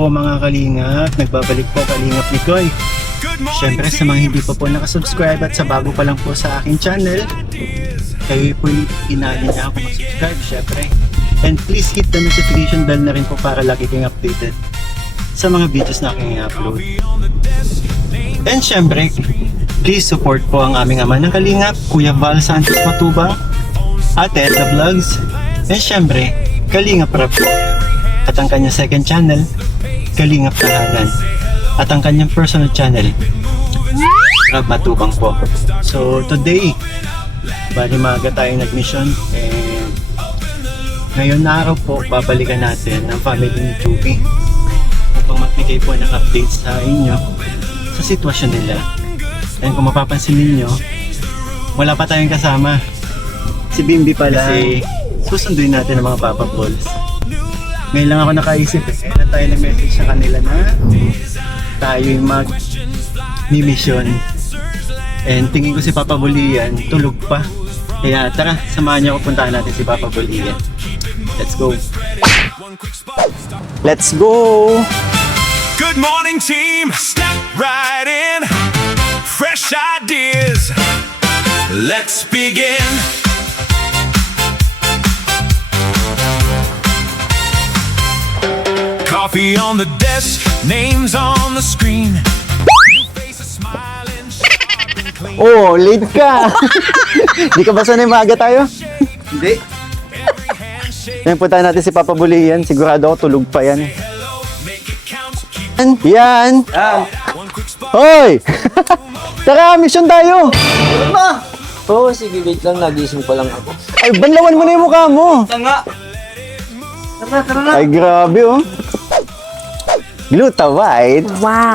po mga kalingap, nagbabalik po Kalingap Nicole. Siyempre sa mga hindi pa po nakasubscribe at sa bago pa lang po sa aking channel, kayo po inaalin niya ako mag-subscribe syempre. And please hit the notification bell na rin po para lagi kayong updated sa mga videos na aking i-upload. And syempre, please support po ang aming ama ng Kalingap, Kuya Val Santos Matubang, Ate Edna Vlogs, and syempre, Kalingap Rap po. At ang kanyang second channel, Kalingap Tahanan. At ang kanyang personal channel, Rab Matubang po. So today, bali maaga tayong nag-mission and ngayon na araw po, babalikan natin ang family ni Chubby upang magbigay po ng update sa inyo sa sitwasyon nila. And kung mapapansin ninyo, wala pa tayong kasama. Si Bimbi pala, kasi susunduin natin ang mga Papa Balls. Ngayon lang ako nakaisip kailan tayo nag-message sa kanila na tayo'y mag-mission. And tingin ko si Papa Bulian, tulog pa. Kaya tara, samahan niyo ako, puntahan natin si Papa Bulian. Let's go! Let's go! Good morning, team. Step right in. Fresh ideas. Let's begin. Coffee on the desk, names on the screen. New faces smiling, sharp and clean. Oh, late ka! Di ka ba sanay maaga tayo? Hindi. Every handshake, Ngayon puntahan natin si Papa Bulian. Sigurado ako tulog pa yan. hello, make it count. Keep Yan! one quick spot. Hoy! Tara, mission tayo! Oo, sige, wait lang. Nagising pa lang ako. Ay, banlawan mo na yung mukha mo! Tanga! Tara na. Ay, grabe oh! Gluta White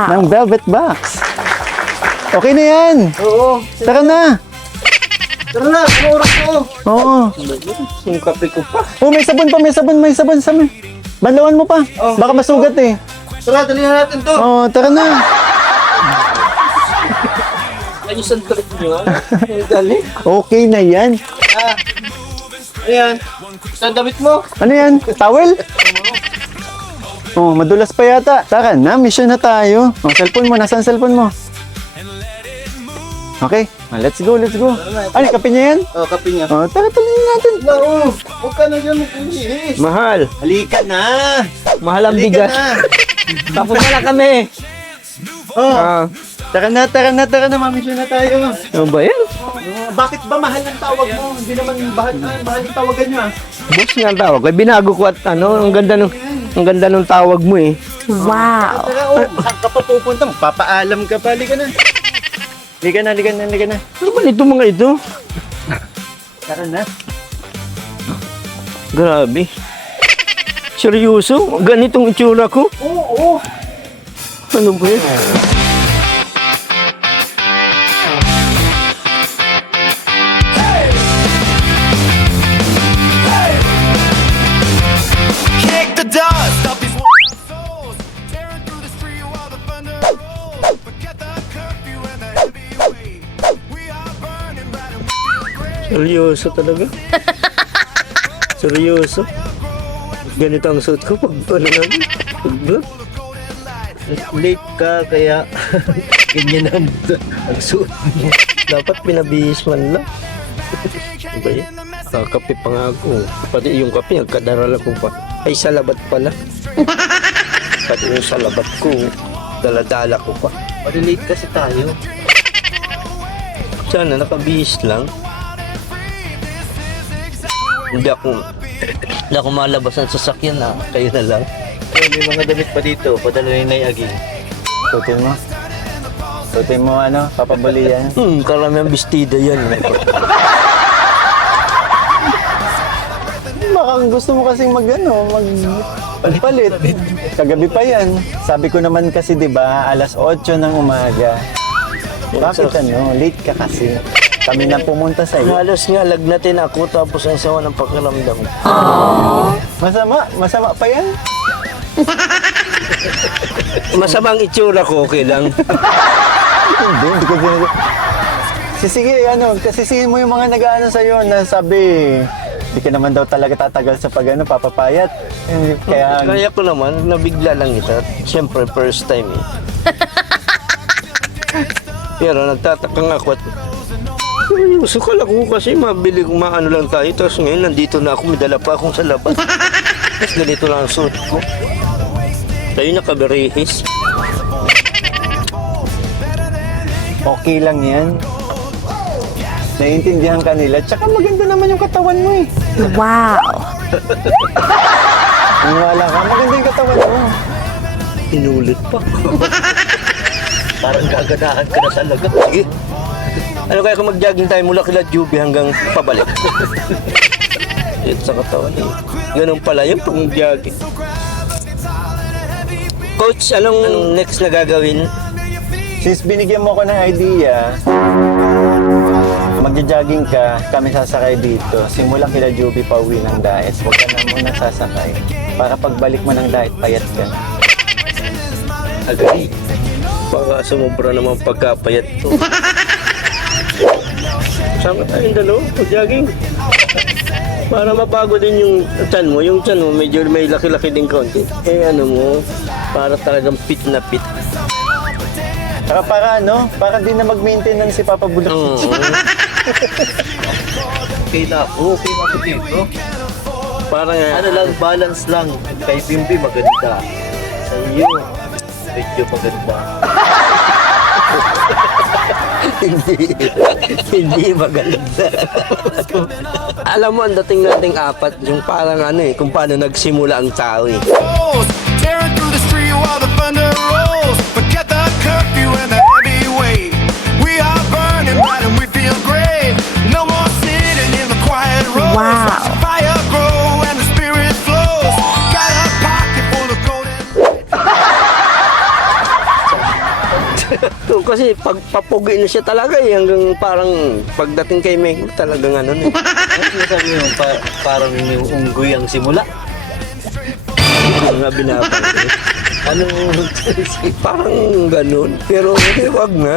ng Velvet Box. Okay na yan! Oo. Tara na! Tara na, ano oras ko? Oo. Yung kape ko pa. Oh, may sabon pa, may sabon. Banlawan mo pa. Oh. Baka masugat eh. Tara, dali na natin to. Oo, tara na. Ayusan ka rin nyo, ha? Dali. Okay na yan. Ayan. Saan damit mo? Ano yan? Towel? Oh, madulas pa yata. Tara na, mission na tayo. Oh, cellphone mo. Nasaan cellphone mo? Okay, let's go. Ano, kape niya yan? Oo, kape niya. Oh, tara, talinin natin. Oo, huwag ka na dyan mag-ihis. Mahal. Halika na. Mahal ang Halika bigas. na. Tapos na kami. Oh, tara na, mamisyon na tayo. Ano ba yan? Bakit ba mahal ang tawag mo? Hindi naman mahal yung tawagan nyo ah. Boss nga ang tawag. Ay, binago ko at ano, ang ganda nung tawag mo eh. Tara, saan ka pa pupunta? Magpapaalam ka pa, halika na. Halika na. Ano ba ito mga ito? Tara na. Grabe. Seryoso? Ganitong itsura ko? Oo. Ano ba yan? Kick the dust off these souls. Tearing through the street while the thunder rolls. Forget the curfew and the heavyweight. We are burning bright and we feel great. Seryoso talaga? Seryoso? Ganito ang suit ko pag ano namin? Pag-vlog? Late ka kaya ganyan ang suit mo. Dapat pinabihis man lang. Ano ba yan? Kakape pa nga ako. Pati yung kape, nagkadaral ako pa. Ay, salabat pala. Pati yung salabat ko, daladala ko pa. Malilate kasi tayo. Sana nakabihis lang. Hindi ako malabas ng sasakyan na kayo na lang. May mga damit pa dito. Padala na yung aging. Tutin mo ano, papabali yan. Karamihan bestida yan. Baka gusto mo kasing magpalit. Kagabi pa yan. Sabi ko naman kasi 'di ba, alas 8 ng umaga. Bakit late ka kasi? Kami na pumunta sa iyo. Halos nga lagnatin ako tapos ang sawa ng pakiramdam. Masama pa yan. Masamang itsura ko, okay lang. Hindi ko sinasabi. Sisingin mo yung mga nag-aano sa'yo na sabi, Di ka naman daw talaga tatagal sa papapayat. Kaya, Kaya ko naman, nabigla lang ito. Siyempre, first time eh. Pero nagtataka nga ako at sukal ako kasi mabili kung maano lang tayo. Tapos ngayon, nandito na ako, may dala pa akong sa labas. Tapos ganito lang ang suot ko. Tayo nakaberihis. okay lang yan. Naiintindihan ka nila. Tsaka maganda naman yung katawan mo eh. Wow. Wala ka, maganda yung katawan mo. Inulit pa. Parang gaganahan ka na talaga. Sige. Ano kaya kung mag-jogging tayo mula kila Juby hanggang pabalik? Ito sa katawan eh. Ganun pala yun pag mag-jogging. Coach, anong next na gagawin? Since binigyan mo ko ng idea, magja-jogging ka, kami sasakay dito. Simula kila Juby pa uwi ng diet. Huwag ka na muna sasakay. Para pagbalik mo ng diet, payat ka na. Agree. Baka sumubra naman pagkapayat to. Sama tayong dalawa, mag-jogging. Para mabago din yung tiyan mo. Yung tiyan mo, medyo may laki-laki din konti. Eh ano mo, para talagang fit na fit. Saka para ano, para din na mag-maintain ng si Papa Bulak. Oo. Okay na ako dito. Parang Ano lang, balance lang. Kay Bimbi maganda. Sa iyo, medyo maganda. hindi maganda. Alam mo, ang dating nating apat, yung parang ano eh, kung paano nagsimula ang tao eh. Rolls, tearing through the street while the thunder rolls. Forget the curfew and the heavyweight. We are burning bright and we feel great. No more sitting in the quiet roads. Wow. Fire grow and the spirit flows. Got a pocket full of golden. So, kasi pagpapugi na siya talaga eh, hanggang parang pagdating kay Meg, talagang ano eh. Ano sinasabi mo, parang yung unggoy ang simula? Yung nga binabanggit. Anong Parang ganun. Pero hindi, wag na.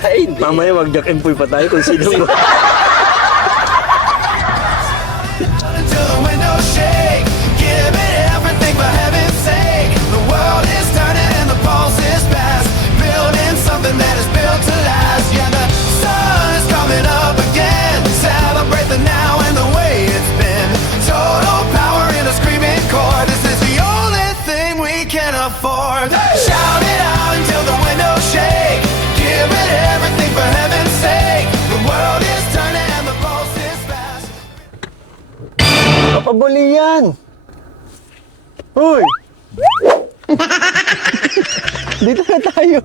Ay, hindi. Mamaya mag-jack and puy pa tayo kung sino mo. Until the windows shake. Give it everything for heaven's sake. The world is turning and the pulse is fast. Building something that is built to last. Yeah, the sun is coming up again. Celebrate the now and the way it's been. Total power in a screaming chord. This is the only thing we can afford. Shout it out until the windows shake. Give it everything for heaven's sake. The world is turning and the pulse is fast. Papa Buli yan! Uy! Dito na tayo.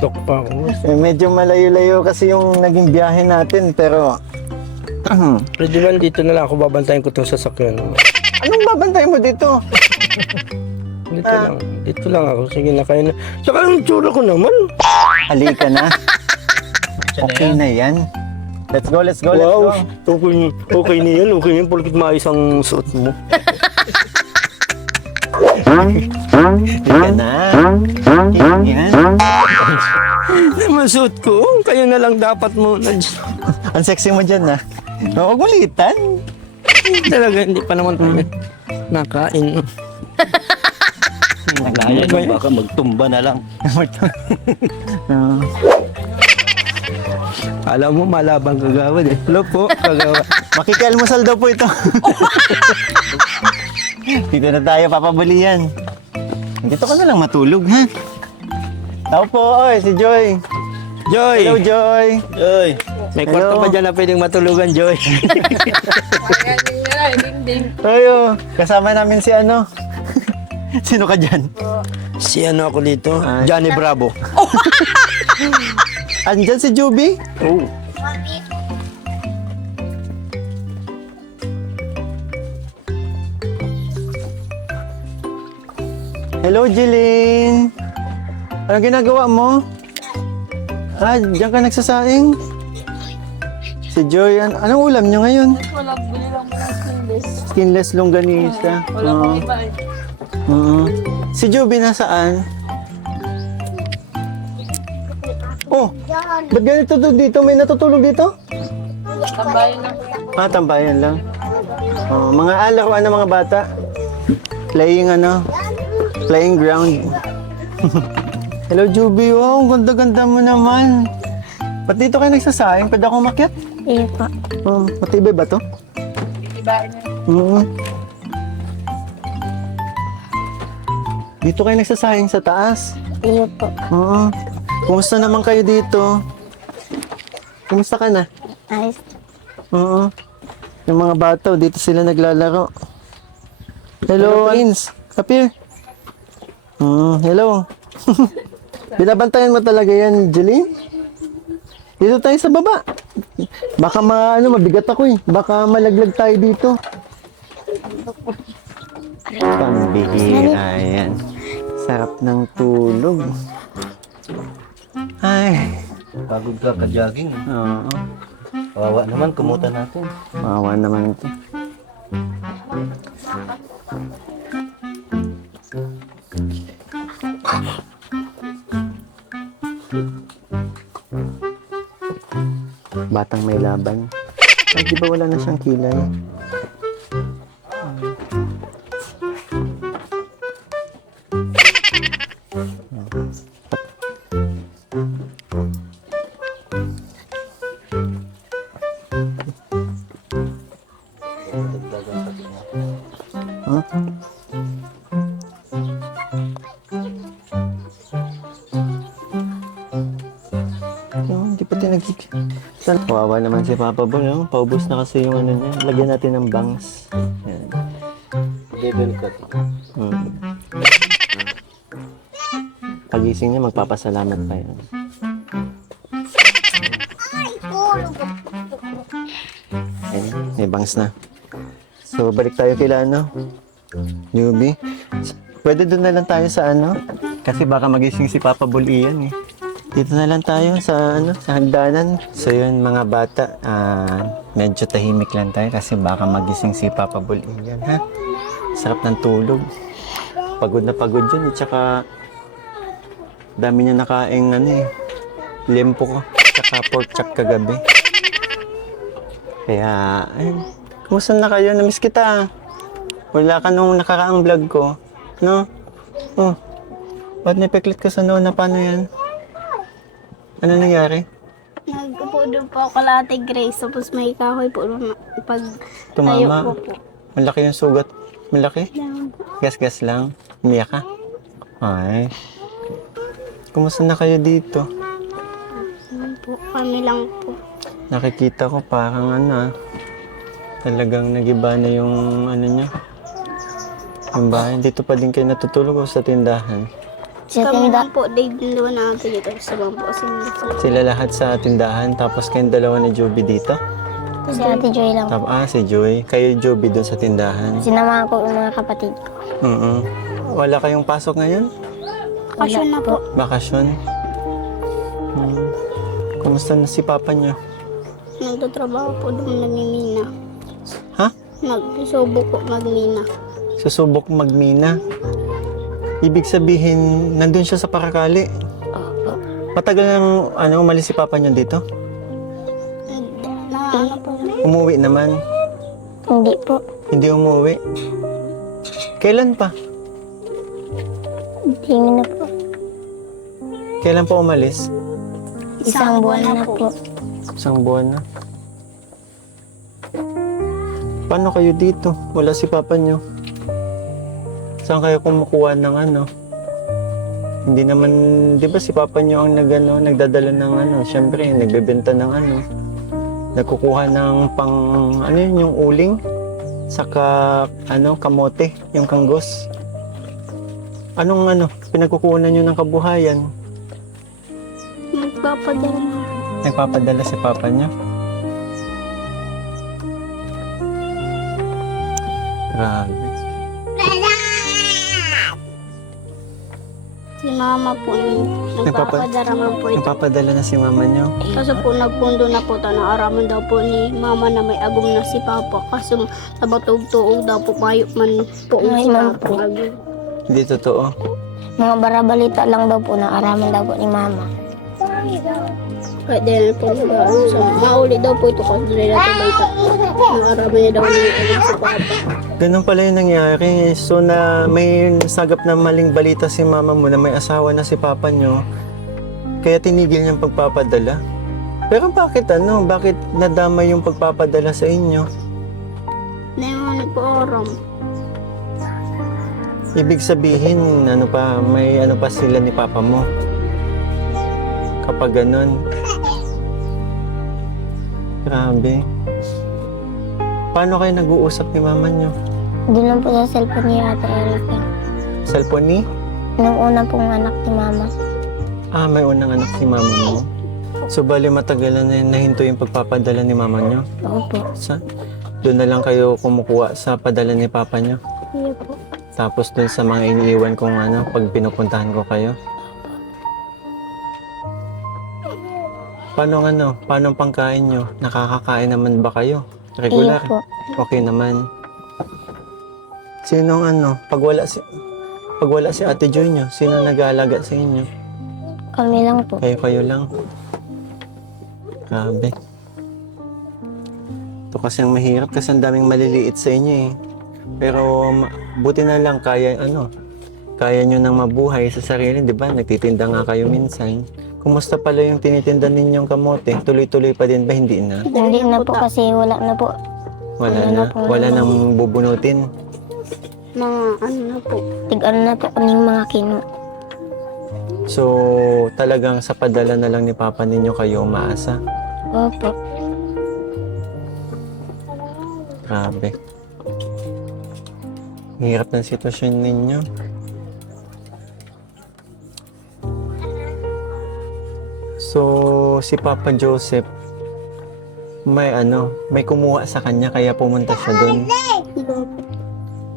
Tok pa ako. Medyo malayo-layo kasi yung naging biyahe natin, pero... Pwede ba dito na lang ako babantayan ko itong sasakyan? Anong babantay mo dito? Dito lang. Dito lang ako. Sige na kayo na. Saka yung tsura ko naman. Halika na. Okay na yan. Let's go, let's go, let's go. Wow. Okay na yan. Okay na yan. Porkit maayos ang suot mo. Halika na. Okay yan. Naman suot ko. Kayo na lang dapat mo. Ang sexy mo dyan, ha? Huwag ulitan. Talaga, hindi pa naman nakain. Kaya nyo, baka magtumba na lang. Alam mo, malabang kagawad eh. Hello po, kagawad. Makikialmusal daw po ito. Dito na tayo, papabulian. Dito ka na lang matulog, ha? Tao po, oy, si Joy. Joy! Hello, Joy. Ay, May kwarto Hello. pa dyan na pwedeng matulugan, Joy. Ayo, kasama namin si ano. Sino ka dyan? Si ano ako dito? Johnny Bravo. Andyan si Juby? Oh. Hello, Jeline. Anong ginagawa mo? Diyan ka nagsasaing? Si Joy, anong ulam niyo ngayon? Wala, bili lang mo ng skinless. Skinless longganisa. Wala Oo. pang iba eh. Oo. Si Juby nasaan? Oh, ba't ganito to dito? May natutulog dito? Tambayan na po. Tambayan lang. Oh, mga laruan ng mga bata. Playing ground. Hello, Juby. Wow, ang ganda-ganda mo naman. Ba't dito kayo nagsasayang? Pwede ako umakyat? Iyo po. Matibay ba to? Oo. Dito kayo nagsasayang sa taas. Iyo po. Oo. Kumusta naman kayo dito? Kumusta ka na? Ayos. Oo. Yung mga bata, dito sila naglalaro. Hello, Prince. Up here. Hello. Binabantayan mo talaga yan, Jeline? Dito tayo sa baba. Baka mabigat ako eh. Baka malaglag tayo dito. Pambihira yan. Sarap ng tulog. Ay. Pagod ka ka-jogging. Oo. Kawawa naman, kumutan natin. Maawa naman ito. Batang may laban. Ay, di ba wala na siyang kilay? Huh? Hindi pa tinagkik. Kawawa naman si Papa Bol, no? Paubos na kasi yung ano niya. Lagyan natin ng bangs. Yan. Level cut. Pagising niya, magpapasalamat pa yan. Ayan, may bangs na. So, balik tayo kila Newbie. Pwede doon na lang tayo sa kasi baka magising si Papa Bol iyan eh. Dito na lang tayo sa sa hagdanan. So yun mga bata, medyo tahimik lang tayo kasi baka magising si Papa Bol iyan, ha? Sarap ng tulog. Pagod na pagod yun, at saka dami niya nakaing lempo ko, tsaka pork chop kagabi. Kaya, kumusta na kayo? Namiss kita. Wala ka nung nakaraang vlog ko. No? Oh. Ba't napiklit ka sa na paano yan? Ano nangyari? Nagpo doon po ako kala Ate Grace, tapos may kahoy po pag Tumama? tayo ko po. Malaki yung sugat. Malaki? Down po. Gas-gas lang. Umiyak ka? Ay. Kumusta na kayo dito? Doon po, kami lang po. Nakikita ko parang talagang nagiba na yung niya. Yung bahay. Dito pa din kayo natutulog o sa tindahan? Sa Kami tinda. lang po, dalawa natin dito sa bangpo. Sila lahat sa tindahan, tapos kayong dalawa ni Joby dito? Si Ate Joy lang. Si Joy. Kayo Joby doon sa tindahan. Sinamahan ko yung mga kapatid ko. Wala kayong pasok ngayon? Bakasyon na po. Bakasyon? Kumusta na si Papa niyo? Nagtatrabaho po doon, nagmimina. Ha? Nagsubo po magmina. Susubok magmina? Ibig sabihin, nandun siya sa Parakali? Opo. Matagal nang umalis si Papa niyo dito? Po. Umuwi naman? Hindi po. Hindi umuwi? Kailan pa? Hindi na po. Kailan pa umalis? Isang buwan na po. Isang buwan na. Paano kayo dito? Wala si Papa niyo. Saan kayo kumukuha ng Hindi naman, di ba si Papa niyo ang nagdadala ng syempre, nagbebenta ng nagkukuha ng yung uling, saka kamote, yung kanggos. Anong pinagkukunan niyo ng kabuhayan? Nagpapadala. Nagpapadala si Papa niyo? Grabe. Si mama po, nagpapadala man po ito. Nagpapadala na si Mama niyo? Kaso po nagpundo na po ito, naaraman daw po ni mama na may agom na si papa. Kaso sa batog-tuog daw po payo man po Ay, si ma'am papa. po. Hindi totoo. Mga barabalita lang daw po na araman daw po ni Mama. Kahit din po nag-ano sa mauli daw po ito kasi nila tuloy pa. Nakarami niya daw niya si Papa. Ganun pala yung nangyari. So na may sagap na maling balita si mama mo na may asawa na si papa nyo. Kaya tinigil niyang pagpapadala. Pero bakit Bakit nadama yung pagpapadala sa inyo? Naman po aram. Ibig sabihin, may ano pa sila ni papa mo. Kapag ganun. Grabe. Paano kayo nag-uusap ni mama nyo? Doon lang po sa cellphone ni Ate Erica. Cellphone ni? Nung una pong anak ni Mama. May unang anak si mama mo. So, bali matagal na nahinto yung pagpapadala ni mama nyo? Opo. Doon na lang kayo kumukuha sa padala ni papa nyo? Iya po. Tapos doon sa mga iniiwan kong pag pinupuntahan ko kayo? Paano Paano ang pangkain nyo? Nakakakain naman ba kayo? Regular? Iya po. Okay naman. Sinong pag wala si Ate Joy nyo, sino nag-aalaga sa inyo? Kami lang po. Kayo lang. Grabe. Ito kasi ang mahirap kasi ang daming maliliit sa inyo eh. Pero buti na lang kaya nyo nang mabuhay sa sarili, di ba? Nagtitinda nga kayo minsan. Kumusta pala yung tinitinda ninyong kamote? Tuloy-tuloy pa din ba? Hindi na? Hindi na po kasi wala na po. Wala nang bubunutin. Mga ano na po. Tig-ano na po kaming mga kinu. So, talagang sa padala na lang ni Papa ninyo kayo umaasa. Opo. Grabe. Hirap ng sitwasyon ninyo. So, si Papa Joseph, may kumuha sa kanya kaya pumunta siya doon.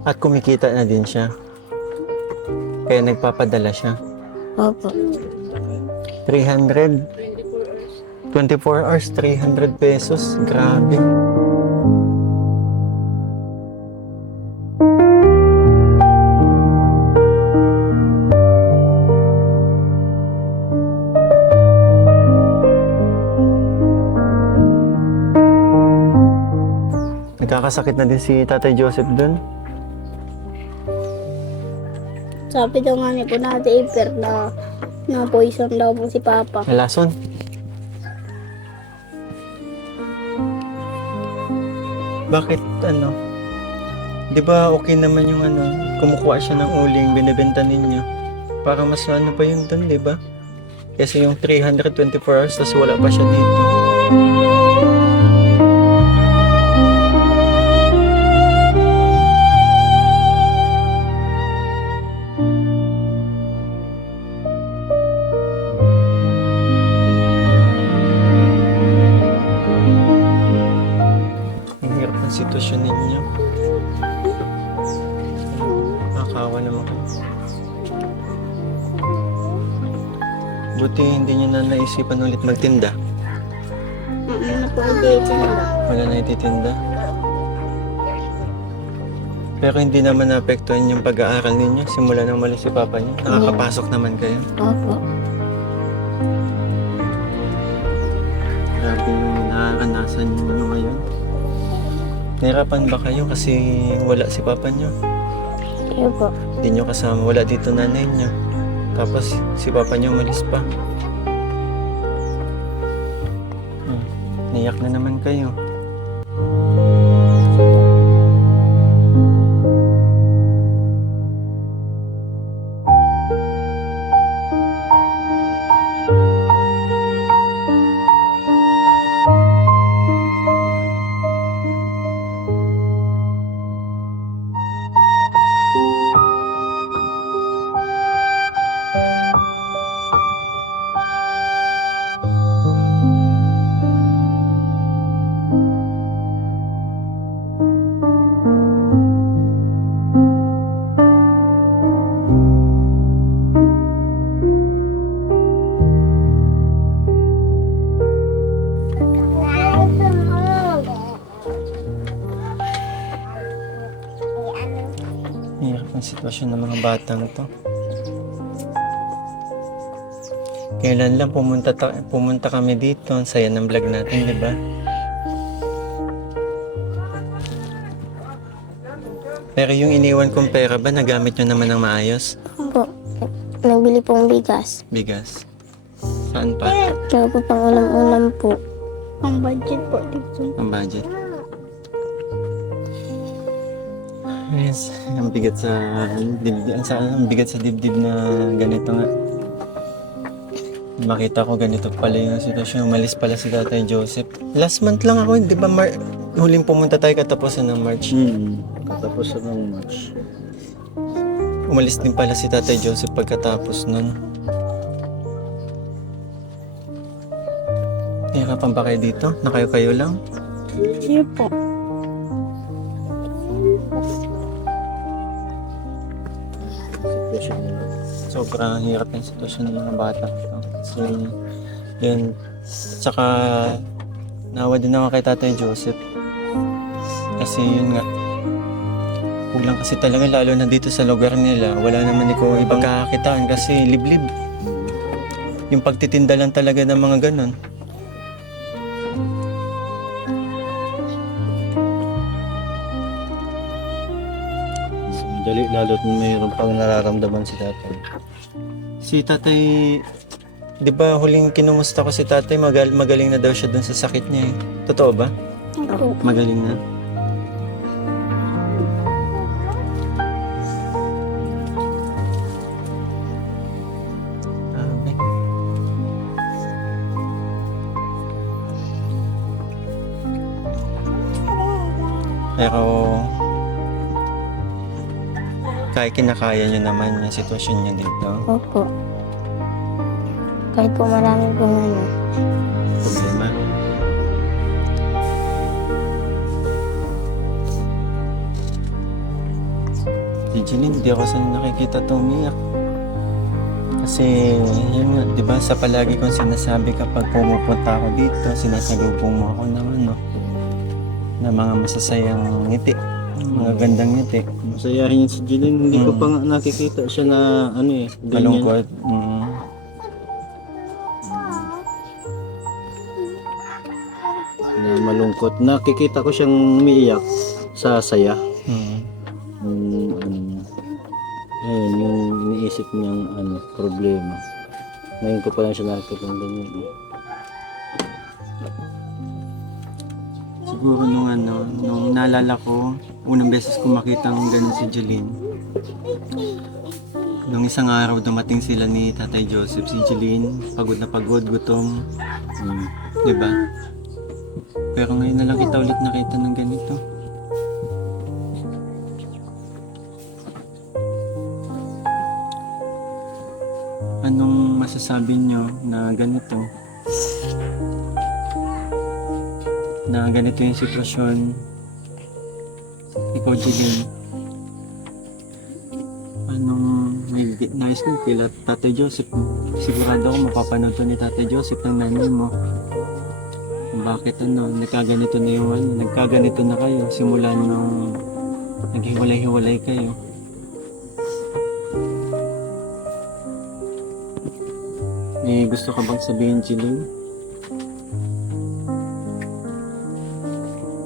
At kumikita na din siya. Kaya nagpapadala siya. Opo. 300. 24 hours, 300 pesos. Grabe. Nagkakasakit na din si Tatay Joseph dun. Sabi daw nga ni po natin Iper na poison daw po si Papa. Nalason. Bakit Di ba okay naman yung kumukuha siya ng uling, binibenta ninyo. Para mas pa yun dun, di ba? Kasi yung 324 hours, tas wala pa siya dito. Ang hirap ng sitwasyon ninyo. Nakakawa naman kayo. Buti hindi nyo na naisipan ulit magtinda. Na po hindi sinala. Wala na ititinda. Pero hindi naman naapektuhan yung pag-aaral ninyo simula nang malis si Papa niyo. Nakakapasok naman kayo. Opo. Grabe yung nakakanasan nyo ngayon. Nahirapan ba kayo kasi wala si Papa niyo? Iyo po. Hindi nyo kasama. Wala dito nanay niyo. Tapos si Papa niyo umalis pa. Niyak na naman kayo. Hirap ang sitwasyon ng mga batang to. Kailan lang pumunta kami dito. Ang saya ng vlog natin, di ba? Pero yung iniwan kong pera ba, nagamit nyo naman ng maayos? Opo. Nagbili pong bigas. Bigas. Saan pa? Kaya po pang ulam-ulam po. Ang budget po dito. Ang budget. Yes, ang bigat sa dibdib, ang bigat sa dibdib na ganito nga. Makita ko ganito pala yung sitwasyon. Umalis pala si Tatay Joseph. Last month lang ako, di ba? Huling pumunta tayo katapusan ng March. Katapos ng March. Umalis din pala si Tatay Joseph pagkatapos nun. Hirapan ba kayo dito? Na kayo-kayo lang? Sige po. Sitwasyon nila. Sobrang hirap yung sitwasyon ng mga bata. So, yun. Tsaka, nawa din naman kay Tatay Joseph. Kasi yun nga, kulang kasi talaga lalo na dito sa lugar nila. Wala naman ikaw ibang kakakitaan kasi liblib. Yung pagtitinda lang talaga ng mga ganon. Madali lalo't mayroon pang nararamdaman si tatay. Si Tatay, di ba huling kinumusta ko si Tatay, magaling na daw siya dun sa sakit niya eh. Totoo ba? Opo. Magaling na. Grabe. Pero kahit kinakaya niyo naman yung sitwasyon niyo dito. Opo. Kahit po marami pong Problema. Si Jeline, hindi ako sana nakikita tumiyak. Kasi, yun nga, di ba, sa palagi kong sinasabi kapag pumupunta ako dito, sinasalubong mo ako ng ano, na mga masasayang ngiti, mga gandang ngiti. Masayahin si Jeline, hindi ko Mm. pa nga nakikita siya na ano eh, ganyan. Malungkot. Na malungkot. Nakikita ko siyang umiiyak sa saya. Ayun, yung iniisip niyang problema. Ngayon ko pa lang siya nakikita ng ganyan. Siguro nung naalala ko, unang beses ko makita ng ganun si Jeline. Nung isang araw dumating sila ni Tatay Joseph, si Jeline, pagod na pagod, gutom. Di ba? Pero ngayon na lang kita ulit nakita ng ganito. Anong masasabi nyo na ganito? Na ganito yung sitwasyon? Ikaw, Jeline, anong may nais mo kila Tatay Joseph? Sigurado ako mapapanood to ni Tatay Joseph ng nanay mo. Bakit nagkaganito na yung nagkaganito na kayo simula nung naghiwalay-hiwalay kayo? May gusto ka bang sabihin, Jeline?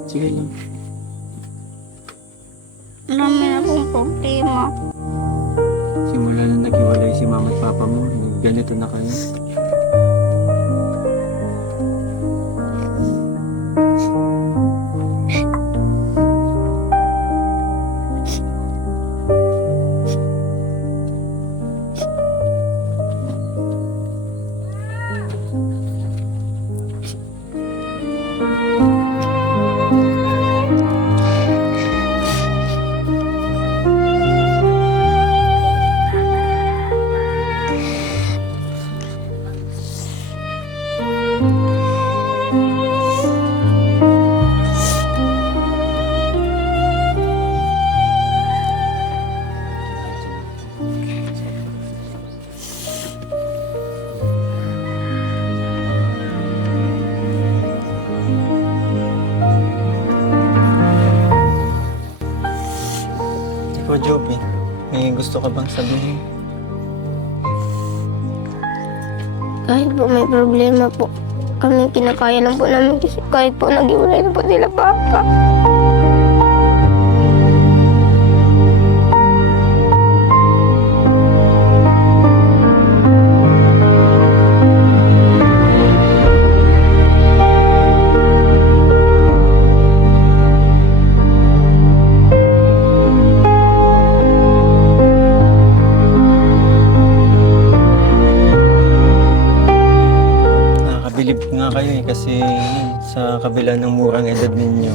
Sige lang. Marami na pong problema. Simula na naghiwalay si mama at papa mo, ganito na kayo. Ikaw, Joby, may gusto ka bang sabihin? Kahit po may problema po, kami kinakaya lang po namin kasi kahit po nag-iwalay na po sila papa. Nakakabilib nga kayo eh kasi sa kabila ng murang edad ninyo,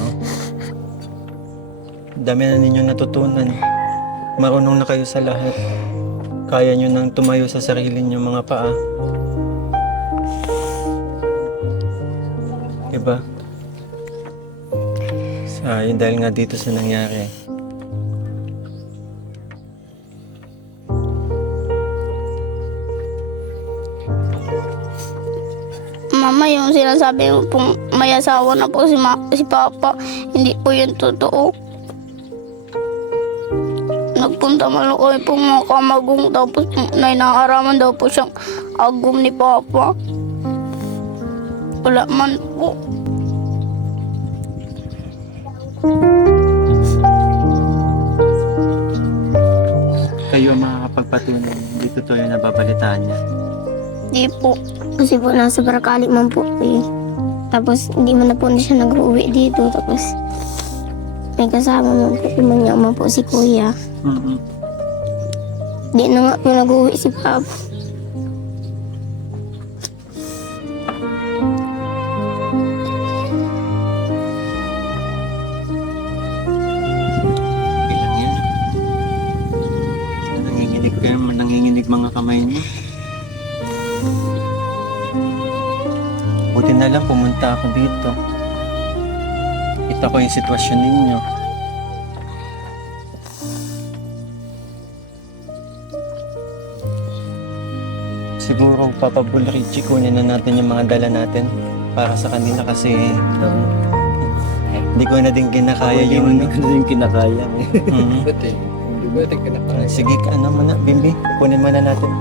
dami na ninyong natutunan. Marunong na kayo sa lahat. Kaya nyo nang tumayo sa sarili nyo mga paa. Diba? Yun dahil nga dito sa nangyari. Mama, yung sinasabi mo pong may asawa na po si Papa, hindi po yun totoo. Nagpunta man ako po mga kamagong tapos nainaaraman daw po siyang agum ni Papa. Wala man po. Kayo ang makakapagpatunay. Hindi totoo yung nababalitaan niya. Di po. Kasi po nasa Barakali man po eh. Tapos hindi man na po siya nag-uwi dito. Tapos may kasama man po, kumanyak man po si Kuya. Mm-mm. Di na nga po nag-uwi si Papa. Ilang yan. Nanginginig kayo, nanginginig mga kamay niyo. Buti na lang pumunta ako dito. Kita ko yung sitwasyon ninyo. Siguro Papa Bull Richie, kunin na natin yung mga dala natin para sa kanila kasi hindi ko na din kinakaya yung... Hindi ko na yung kinakaya. Mhm. Hindi ba ito kinakaya? Sige, ano mo na, Bimbi, kunin mo na natin.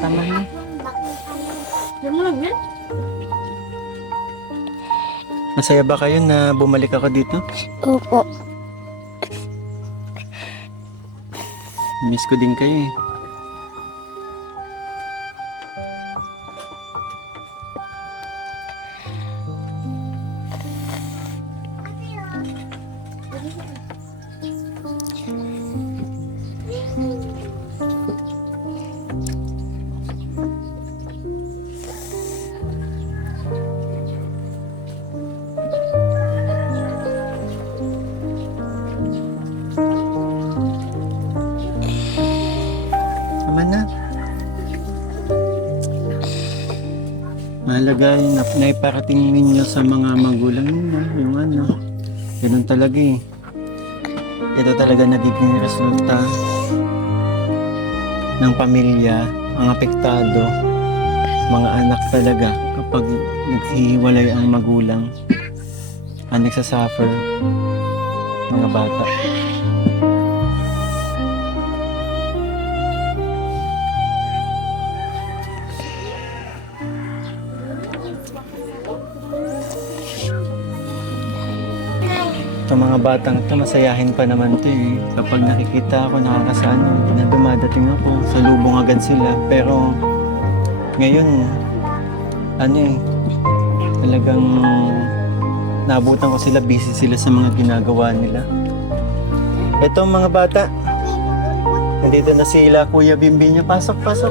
Tama na. Masaya ba kayo na bumalik ako dito? Opo. Miss ko din kayo eh. Tama na. Mahalaga yung naiparating ninyo sa mga magulang ninyo. Yung ano. Ganun talaga eh. Ito talaga nagiging resulta ng pamilya, ang apektado, mga anak talaga kapag naghihiwalay ang magulang, ang nagsasuffer, mga bata. Ito mga batang ito, masayahin pa naman ito eh. Kapag nakikita ako, nakakasano, na dumadating ako, salubong agad sila. Pero ngayon, ano eh, talagang naabutan ko sila, busy sila sa mga ginagawa nila. Ito mga bata, nandito na sila, Kuya Bimbi niya. Pasok, pasok.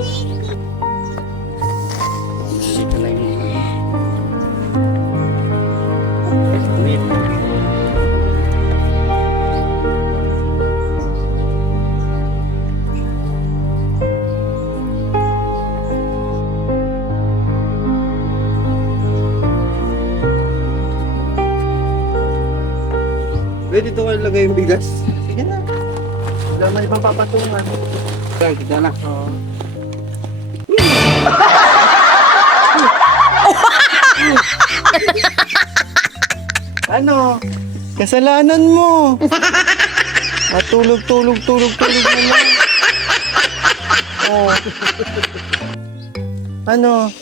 Pwede dito kayo lagay yung bigas. Sige na. Wala man ibang papatungan. Saan, kita na. Ano? Kasalanan mo. Tulog na lang. Oh. Ano?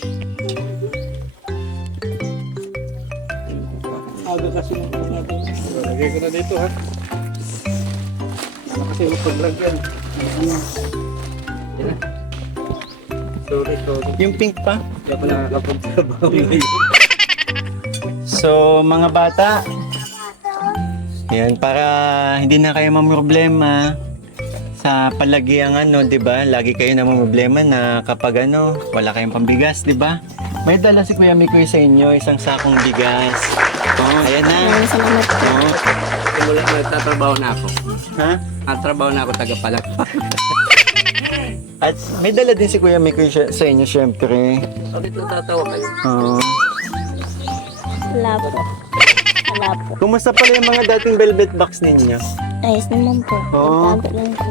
Aga kasi natin. Lagay ko na dito ha. Ano kasi mapaglagyan. Yan na. Sorry. Yung pink pa? Hindi ako nakakapagtrabaho ngayon. So, mga bata, yan, para hindi na kayo mamroblema sa palagiang ano, di ba? Lagi kayo na mamroblema na kapag ano, wala kayong pambigas, di ba? May dala si Kuya Mikoy sa inyo, isang sakong bigas. Oh, ayan na. Maraming salamat po. Oh, Simula nagtatrabaho na ako. ha? Nagtatrabaho na ako taga-palakpak. At may dala din si Kuya Mikoy sa inyo, syempre. Bakit natatawa kayo? Oh. Wala po. Wala po. Kumusta pala yung mga dating velvet box ninyo? Ayos naman po. Oo. Nagtago lang po.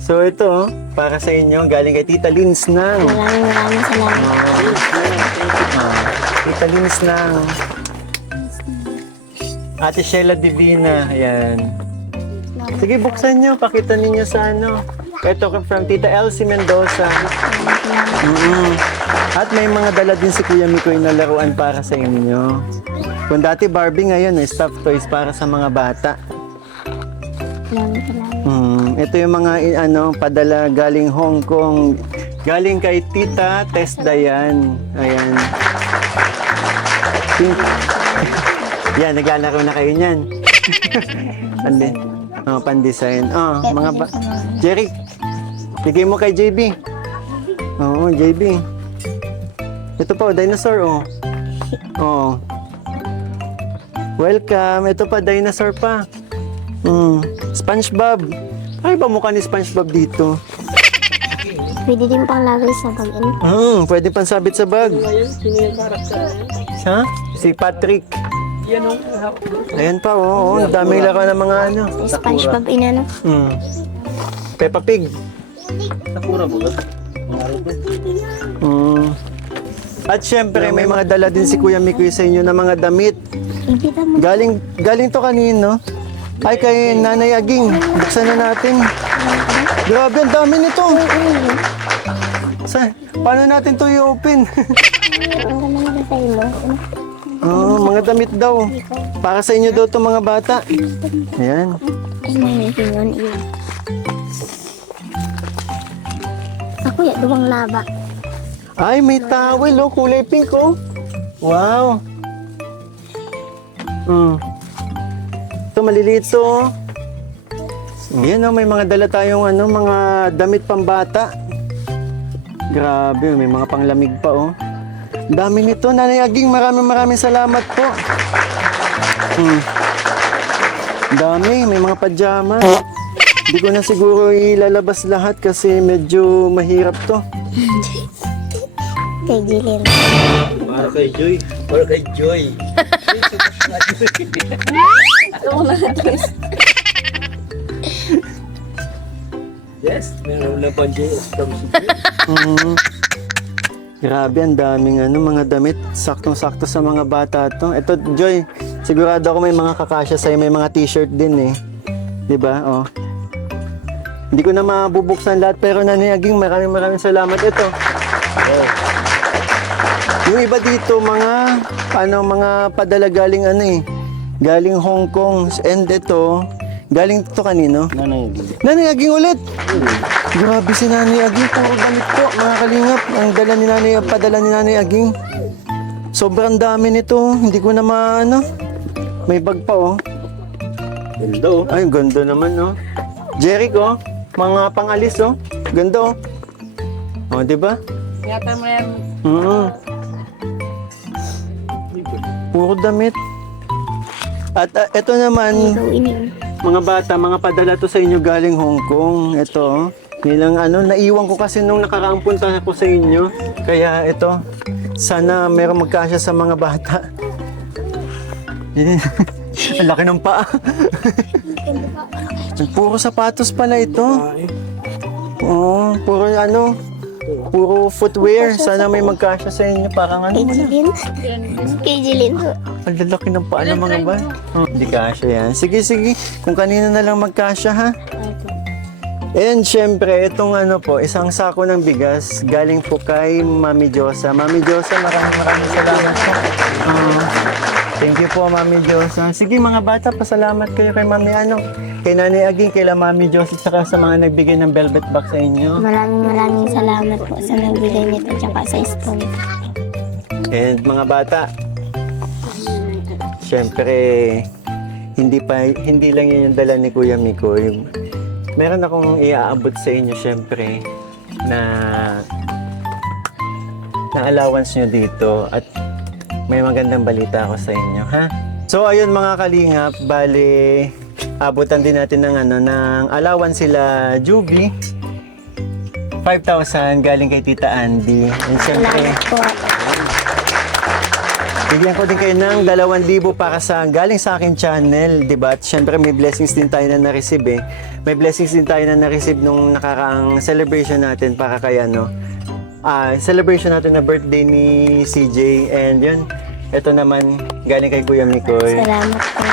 So ito, para sa inyo, galing kay Tita Lins Nang. Maraming salamat. Tita Lins Nang. Ate Sheila Divina, ayan. Sige, buksan nyo, pakita ninyo sa ano. Ito from Tita Elsie Mendoza. At may mga dala din si Kuya Mikoy na laruan para sa inyo. Kung dati Barbie, ngayon stuffed toys para sa mga bata. Maraming salamat. Ito yung mga padala galing Hong Kong. Galing kay Tita Tess Dayan. Ayan. Yan, naglalaro na kayo niyan. Pan-design. Mga Jerry, bigay mo kay JB. Oo, JB. Ito pa, dinosaur, Oh. Welcome. Ito pa, dinosaur pa. SpongeBob. Ay, ba mukha ni SpongeBob dito? Pwede din pang lagay sa bag. Pwede pang sabit sa bag. Sino yung karakter? Ha? Si Patrick. Yan o. Ayan pa, Ang dami laro ng mga ano. SpongeBob inano. Peppa Pig. Sakura mo ba? At syempre, may mga dala din si Kuya Mikoy sa inyo na mga damit. Ibita mo. Galing to kanino? Ay, kay Nanay Aging. Buksan na natin. Grabe, ang dami nito. Paano natin to i-open? Ang ganda na sa'yo mo. Mga damit daw. Para sa inyo daw to mga bata. Ayan. Ay, may yun. Ako ya, duwang laba. Ay, may towel, kulay pink, Wow. Ito, maliliit to, Yan, may mga dala tayong mga damit pambata. Grabe, may mga panglamig pa, Dami nito, Nanay Aging, maraming salamat po. Dami, may mga pajama. Hindi ko na siguro ilalabas lahat kasi medyo mahirap to. Kay Jilin. Para kay Joy. Para kay Joy. Yes, meron lang pang Joy. Grabe, ang daming mga damit. Saktong-sakto sa mga bata to. Ito, Joy, sigurado ako may mga kakasya sa'yo. May mga t-shirt din, Diba? Hindi ko na mabubuksan lahat, pero Nanay Aging, maraming salamat. Ito. Yung iba dito, mga padala galing galing Hong Kong. And ito, galing to kanino? Nanay Aging ulit! Grabe si Nanay Aging, puro damit po, mga kalingap. Ang padala ni Nanay Aging. Sobrang dami nito, hindi ko na may bag pa, Ganda Ay, ganda naman, Jericho, mga pangalis, Ganda, diba? Yata mo yan. Puro damit. At ito naman, Inuwi. mga bata, mga padala to sa inyo galing Hong Kong. Ito, nilang naiwan ko kasi nung nakaraang punta ko sa inyo. Kaya ito, sana merong magkasya sa mga bata. Ang laki ng paa. Puro sapatos pala ito. Oo, puro footwear. Sana may magkasya sa inyo. Parang Kay Jilin. Kay Jilin po. ang lalaki ng paa ng mga ba? Hindi kasya yan. Sige, sige. Kung kanina na lang magkasya, ha? And syempre, itong isang sako ng bigas galing po kay Mami Josa. Mami Josa, maraming salamat po. Thank you po, Mami Josa. Sige mga bata, pasalamat kayo kay Mami kay Nanay Aging, kay Mami Josa, saka sa mga nagbigay ng velvet box sa inyo. Maraming salamat po sa nagbigay nito tsaka sa spoon. And mga bata, syempre, hindi lang yun yung dala ni Kuya Mikoy. Meron akong iaabot sa inyo syempre na allowance nyo dito at may magandang balita ako sa inyo, ha? So ayun mga kalingap, bali abutan din natin ng allowance sila Juby. 5,000 galing kay Tita Andy. And syempre, Salamat po. bigyan ko din kayo ng 2,000 para galing sa akin channel, di ba? At syempre may blessings din tayo na na-receive eh. May blessings din tayo na na-receive nung nakaraang celebration natin para kay celebration natin na birthday ni CJ. And yun, ito naman galing kay Kuya Mikoy. Salamat po.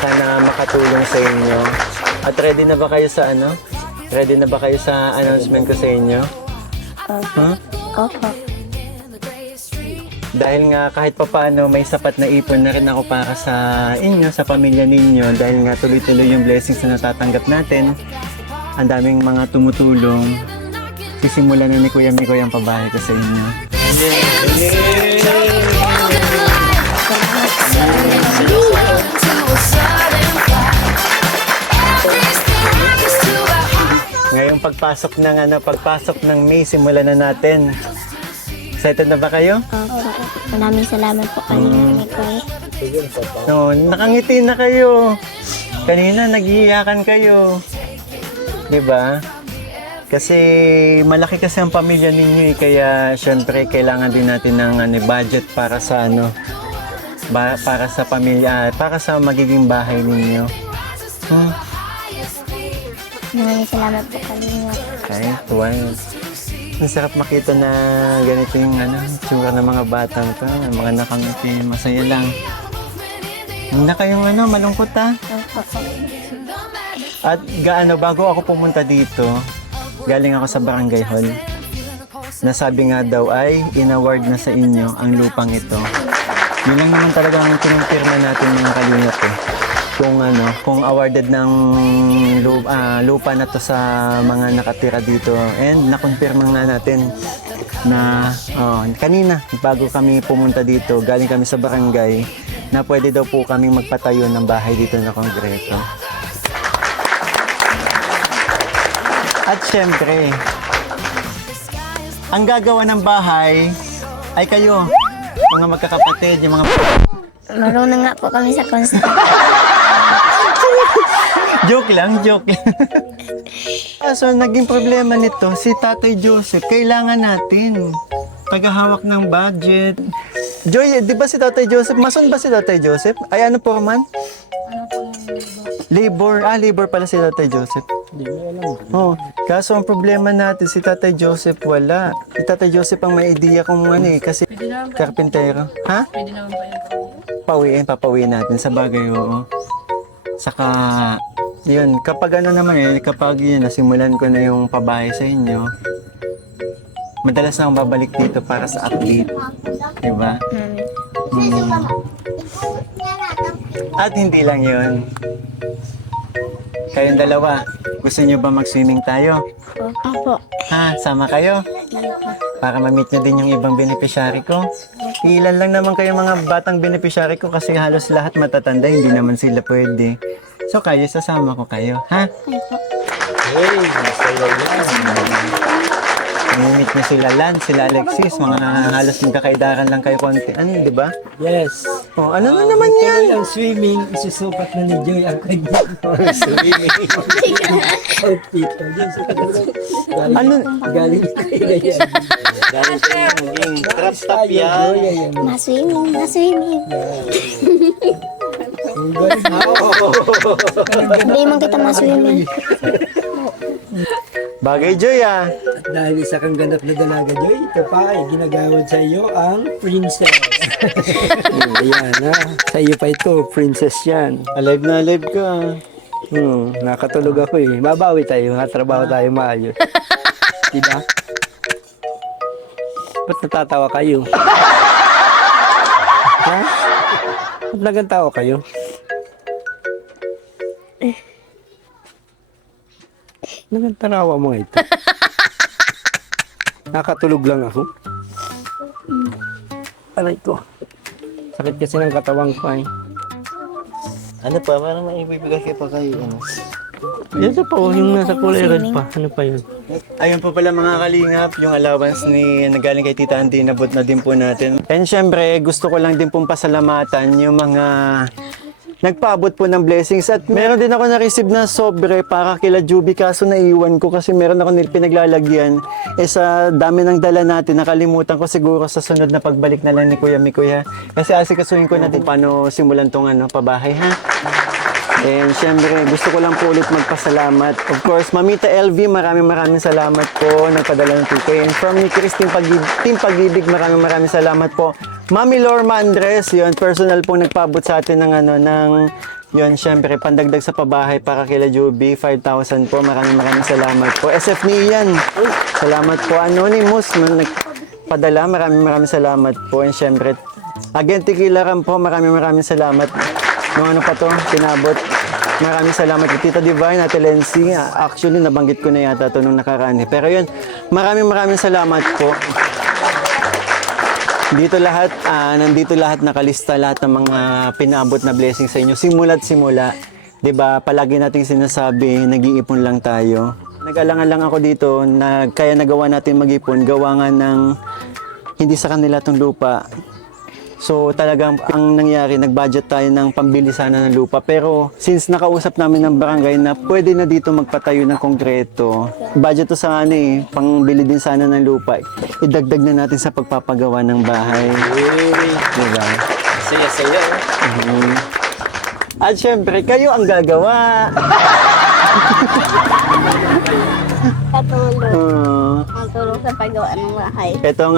Sana makatulong sa inyo. At ready na ba kayo sa Ready na ba kayo sa announcement ko sa inyo? Opo. Opo. Dahil nga kahit papaano may sapat na ipon na rin ako para sa inyo, sa pamilya ninyo. Dahil nga tuloy-tuloy yung blessings na natatanggap natin. Ang daming mga tumutulong. Sisimulan na ni Kuya Mikoy ang pabahay ko sa inyo. Ngayong pagpasok ng May, simulan na natin. Excited na ba kayo? Opo. Maraming salamat po kanina Mikoy. No, nakangiti na kayo. Kanina nagiiyakan kayo. 'Di ba? Kasi malaki kasi ang pamilya ninyo kaya syempre kailangan din natin ng budget para sa para sa pamilya, para sa magiging bahay ninyo. Maraming salamat po kanina. Okay, tuwan. Ang sarap makita na ganito yung tsura ng mga batang to, mga nakangiti, masaya lang. Hindi na kayong malungkot ha. Opo. At bago ako pumunta dito, galing ako sa Barangay Hall. Nasabi nga daw ay in-award na sa inyo ang lupang ito. Yun lang naman talaga ang kinumpirma natin mga kalingap eh. Kung awarded ng lupa na to sa mga nakatira dito. And nakonfirma nga natin na kanina bago kami pumunta dito, galing kami sa barangay, na pwede daw po kaming magpatayo ng bahay dito na kongreso. At syempre, ang gagawa ng bahay ay kayo, mga magkakapatid, yung mga... Marunong nga po kami sa construction. Joke lang. So, naging problema nito, si Tatay Joseph, kailangan natin paghahawak ng budget. Joy, di ba si Tatay Joseph, mason ba si Tatay Joseph? Ay, ano po man? Labor. Labor pala si Tatay Joseph. Kaso ang problema natin, si Tatay Joseph wala. Si Tatay Joseph ang may idea kung kasi karpintero. Ha? Pwede naman pa yan. Papawiin natin sa bagay, oo. Saka, yun, kapag kapag nasimulan ko na yung pabahay sa inyo, madalas na akong babalik dito para sa update. Diba? At hindi lang yun. Kayong dalawa, gusto nyo ba mag-swimming tayo? Opo. Ha, sama kayo? Para ma-meet nyo din yung ibang beneficiary ko. Ilan lang naman kayo mga batang beneficiary ko kasi halos lahat matatanda, hindi naman sila pwede. So kayo, sasama ko kayo, ha? Namimit niyo sila Lance, sila Alexis, mga halos magkakaidaran lang kayo konti. Ano, di ba? Yes. Oh, ano na naman yan? Tuloy ang swimming, isusukat na ni Joy ang kanyang outfit. Ano? Galing kayo na yan. Galing sa maging crop top Joy, yan. ayan. Maswimming, maswimming. Hindi man kita maswimming. Bagay Joy ah. At dahil isa kang ganap na dalaga, Joy, ito pa ay ginagawad sa iyo ang princess. Ayan ha, sa iyo pa ito, princess yan. Alive na alive ka. Nakatulog ako eh. Babawi tayo, trabaho tayo maayos. Diba? Ba't natatawa kayo? Ha? Ba't nagantawa kayo? Nagantarawa mo nga ito. Nakatulog lang ako. Aray ko. Sakit kasi ng katawang ko eh. Ano pa? Parang maibibigay pa kayo. Ano? Ito pa, yung nasa kulay red pa. Ano pa yun? Ayun po pala mga kalingap, yung allowance ni nagaling kay Tita Andy, nabot na din po natin. And syempre, gusto ko lang din pong pasalamatan yung mga nagpaabot po ng blessings. At meron din ako na-receive na sobre para kila Juby, kaso naiwan ko kasi meron ako pinaglalagyan. Sa dami ng dala natin, nakalimutan ko siguro sa sunod na pagbalik na lang ni Kuya Mikoy ha. Kasi asikasuhin ko na din paano simulan tong pabahay ha. And syempre, gusto ko lang po ulit magpasalamat. Of course, Mamita LV, maraming salamat po. Nagpadala ng 2K. And from ni Christine Team Pag-ibig, maraming salamat po. Mami Lorma Andres, yun, personal pong nagpaabot sa atin ng yun, syempre, pandagdag sa pabahay para kila Juby, 5,000 po. Maraming salamat po. SF Nian, salamat po. Anonymous, nagpadala, maraming salamat po. And syempre, Agent Tequila Ram po, maraming salamat. Nung ano pa to, pinabot. Maraming salamat kay Tita Divine at Lency. Actually, nabanggit ko na yata to nung nakaraan. Pero yun, maraming salamat po. Dito lahat, nandito lahat nakalista lahat ng mga pinabot na blessing sa inyo. Simula't simula. 'Di ba? Palagi nating sinasabi, nag-iipon lang tayo. Nag-alangan lang ako dito na kaya nagawa natin mag-ipon, gawa nga ng hindi sa kanila tong lupa. So talagang ang nangyari, nag-budget tayo ng pambili sana ng lupa. Pero since nakausap namin ng barangay na pwede na dito magpatayo ng konkreto, budget to sa pangbili din sana ng lupa. Idagdag na natin sa pagpapagawa ng bahay. Diba? Saya-saya. At syempre, kayo ang gagawa. Matulong sa paggawa ng bahay. Ito ang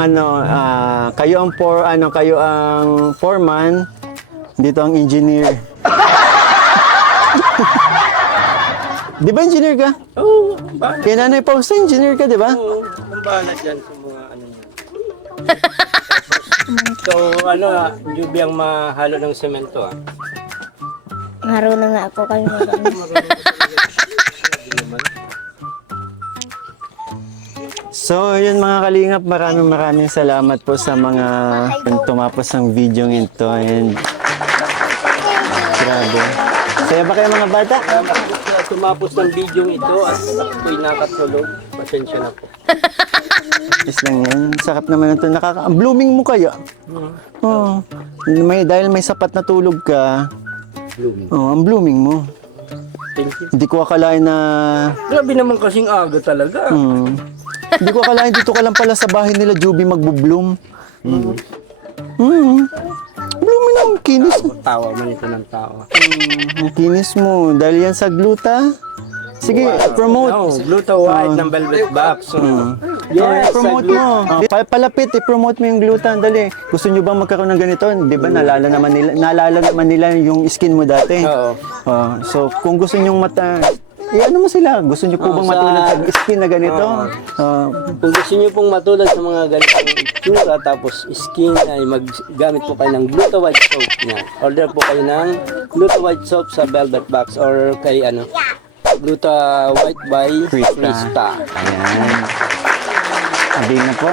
kayo ang foreman, dito ang engineer. Di ba engineer ka? Oo, bahala. Kaya Nanay Pausa, engineer ka, di ba? Oo, ang bahala dyan sa mga ano niya. So, Juby ang mahalo ng semento ah. Marunong nga ako kayo mag-ano. So, yun mga kalingap, maraming salamat po sa mga tumapos ng video ito. And grabe. Saya ba kayo mga bata? Tumapos ng video ito at ako'y nakatulog. Pasensya na po. Is lang yan. Sarap naman ito. Blooming mo kaya? Oo. Dahil may sapat na tulog ka. Blooming. Oo, ang blooming mo. Thank you. Hindi ko akalain na... Grabe naman kasing aga talaga. Hindi ko akalain dito ka lang pala sa bahay nila Juby magbo-bloom. Blooming na ang kinis. Tawa man ito ng tawa. Ang kinis mo. Dahil yan sa gluta. Sige, promote. No, Gluta White ng Velvet Box. Yes, promote mo. Palapit, i-promote mo yung gluta. Dali. Gusto nyo bang magkaroon ng ganito? Di ba naalala naman nila yung skin mo dati? Oo. So, kung gusto nyo ano mo sila? Gusto nyo po bang matulad sa skin na ganito? Kung gusto niyo pong matulad sa mga ganitong itsura tapos skin ay maggamit po kayo ng Gluta White soap niya. Order po kayo ng Gluta White soap sa Velvet Box or kay Gluta White by Krista. Ayan. Sabi na po.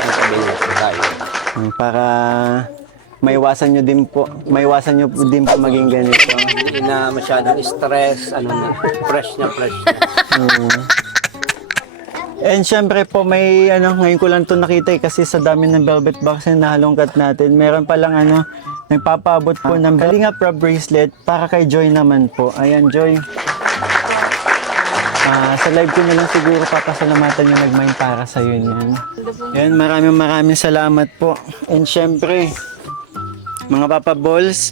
Sabihin na po tayo. Para maiwasan nyo din po maging ganito. Hindi na masyadong stress, fresh na. And syempre po may ngayon ko lang to nakita kasi sa dami ng velvet box na nahalongkat natin. Meron palang nagpapaabot po ng Kalingap Rab bracelet para kay Joy naman po. Ayan Joy. Sa live ko na lang siguro papasalamatan yung nag-mind para sa iyo niyan. Yan, maraming salamat po. And syempre, mga Papa Balls,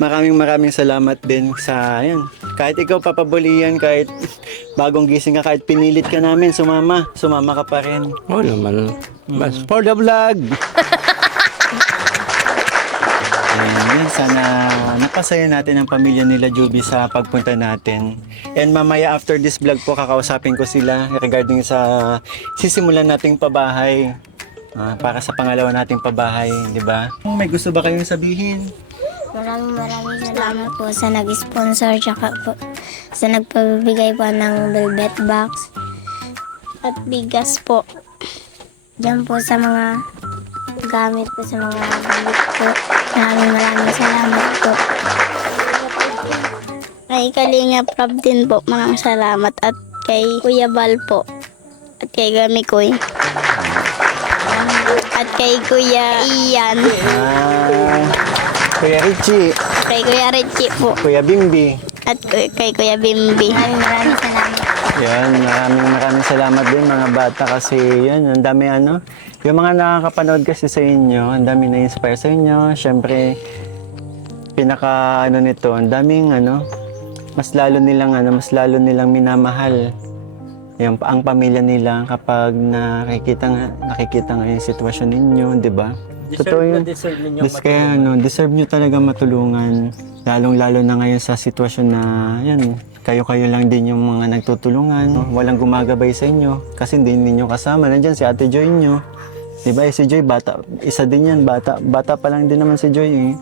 maraming salamat din sa kahit ikaw Papa Bolian, kahit bagong gising ka, kahit pinilit ka namin sumama ka pa rin. Oo naman. Mas for the vlog. Ayan, sana napasaya natin ang pamilya nila Juby sa pagpunta natin. And mamaya after this vlog po, kakausapin ko sila regarding sa sisimulan nating pabahay. Para sa pangalawa nating pabahay, di ba? May gusto ba kayong sabihin? Maraming salamat po sa nag-sponsor tsaka po sa nagpabigay po ng velvet box. At bigas po. Diyan po sa mga gamit po sa mga balik po. Maraming salamat po. Kay Kalingap Rab din po, maraming salamat. At kay Kuya Bal po. At kay Gamikoy. At kay Kuya Ian. Kuya Richie, Kay Kuya Richie po. Kuya Bimbi. At kay Kuya Bimbi. Maraming salamat. Yan, maraming salamat din mga bata kasi yan, ang dami yung mga nakakapanood kasi sa inyo, ang dami na-inspire sa inyo. Syempre, pinaka nito, ang daming mas lalo nilang minamahal ang pamilya nila kapag nakikita nga yung sitwasyon ninyo, di ba? Totoo yun. Kaya deserve nyo talaga matulungan. Lalong-lalo na ngayon sa sitwasyon na kayo-kayo lang din yung mga nagtutulungan. Walang gumagabay sa inyo kasi hindi ninyo kasama. Nandyan si Ate Joy nyo. Diba? Si Joy, bata. Isa din yan. Bata pa lang din naman si Joy eh.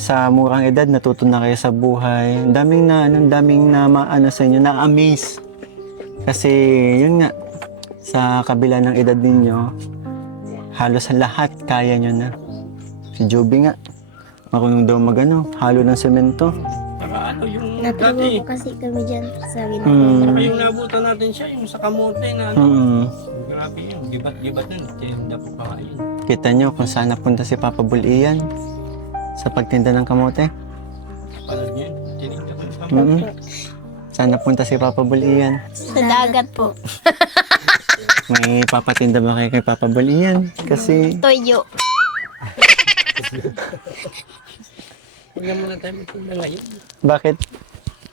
Sa murang edad, natuto na kayo sa buhay. Ang daming na sa inyo, na-amaze. Kasi yun nga, sa kabila ng edad ninyo, halos lahat kaya nyo na. Si Joby nga, marunong daw halo ng semento. Para yung Natulog po kasi kami dyan sa Para ginagawa. yung nabutan natin siya, yung sa kamote na grabe yun. Gibat-gibat yun. Tinda po pa yun. Kita nyo kung saan napunta si Papa Bulian sa pagtinda ng kamote. Palag yun. Tinigda ko sa kamote. Saan napunta si Papa Bulian? Sa dagat po. May papatinda ba kayo kay Papa Bulian? Kasi Toyo. Huwag na muna tayo magtinda ngayon. bakit?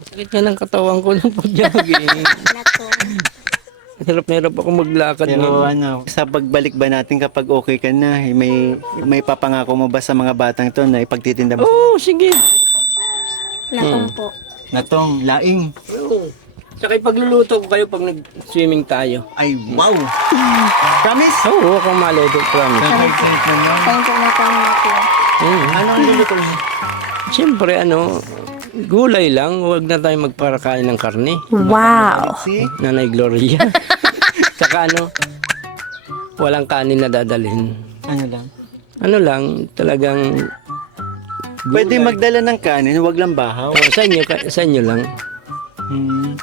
Sakit nga ng katawan ko ng pag-jogging. Hirap na hirap ako maglakad. Pero sa pagbalik ba natin kapag okay ka na, may papangako mo ba sa mga batang to na ipagtitinda mo? Oo, sige. Natong po. Natong, laing. Oo. Tsaka ipagluluto ko kayo pag nag-swimming tayo. Ay, wow! Promise? Oo, akong maluto, promise. Thank you na po natin. Ano ang luluto mo? Siyempre, gulay lang. Huwag na tayo magparakain ng karne. Si? Nanay Gloria. Tsaka walang kanin na dadalhin. Ano lang? Ano lang, talagang Pwede magdala ng kanin, huwag lang bahaw. sa inyo lang. Hmm.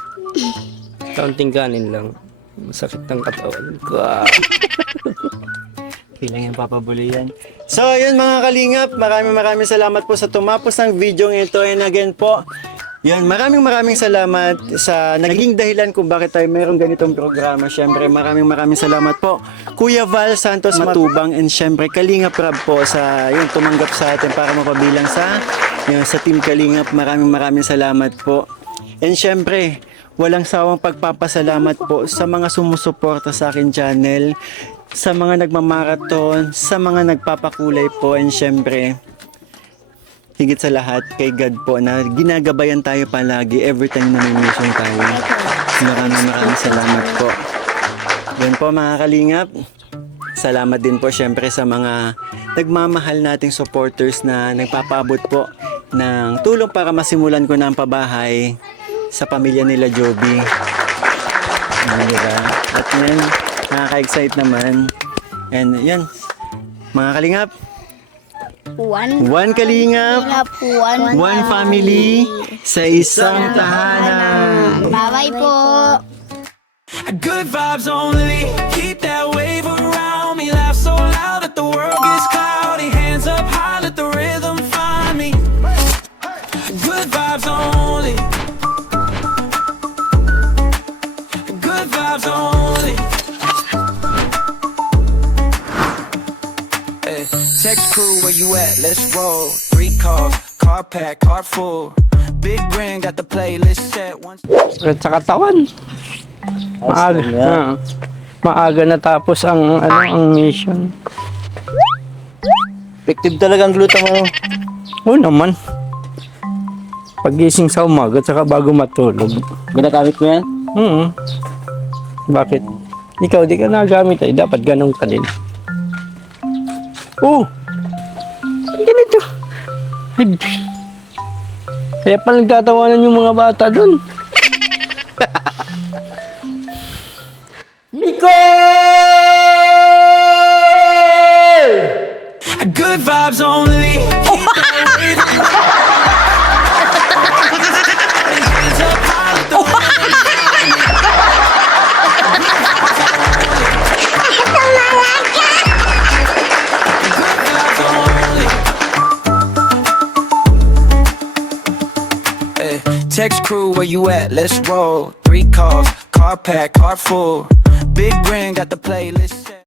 Kaunting kanin lang. Masakit ang katawan ko. Kailangan yung papabulian. So, yun mga kalingap, maraming salamat po sa tumapos ng video ito. And again po, yun, maraming salamat sa naging dahilan kung bakit tayo mayroong ganitong programa. Syempre, maraming salamat po. Kuya Val Santos Matubang and syempre Kalingap Rab po sa yun, tumanggap sa atin para mapabilang sa Team Kalingap. Maraming salamat po. And syempre, walang sawang pagpapasalamat po sa mga sumusuporta sa akin channel, sa mga nagmamarathon, sa mga nagpapakulay po, and syempre, higit sa lahat kay God po na ginagabayan tayo palagi every time na may mission tayo. Maraming salamat po. Yan po mga kalingap. Salamat din po syempre sa mga nagmamahal nating supporters na nagpapaabot po ng tulong para masimulan ko na ang pabahay sa pamilya nila Joby. Diba? At yan, nakaka-excite naman. And yan, mga kalingap, one kalingap, one family, sa isang tahanan. Bye-bye po. Good vibes only. Keep that wave around me. Laugh so loud that the world gets cloudy. Hands up high, let the rhythm find me. Good vibes only. Good vibes only. Hey, text crew, where you at? Let's roll. 3 calls, car pack, car full. Big ring, got the playlist set. Once. At sa katawan. Maaga, maaga natapos ang ang mission. Effective talaga ang glutamine. Oo naman. Pagising sa umaga at saka bago matulog. Ginagamit mo yan? Bakit? Ikaw di ka nagamit ay dapat ganun ka din. Oh! Ganito. Ay, kaya pa nagtatawanan yung mga bata dun. Good vibes only. Keep that wave Hands up high, let the rhythm Hey, text crew, where you at? Let's roll. 3 calls, car pack, car full. Big ring, got the playlist set.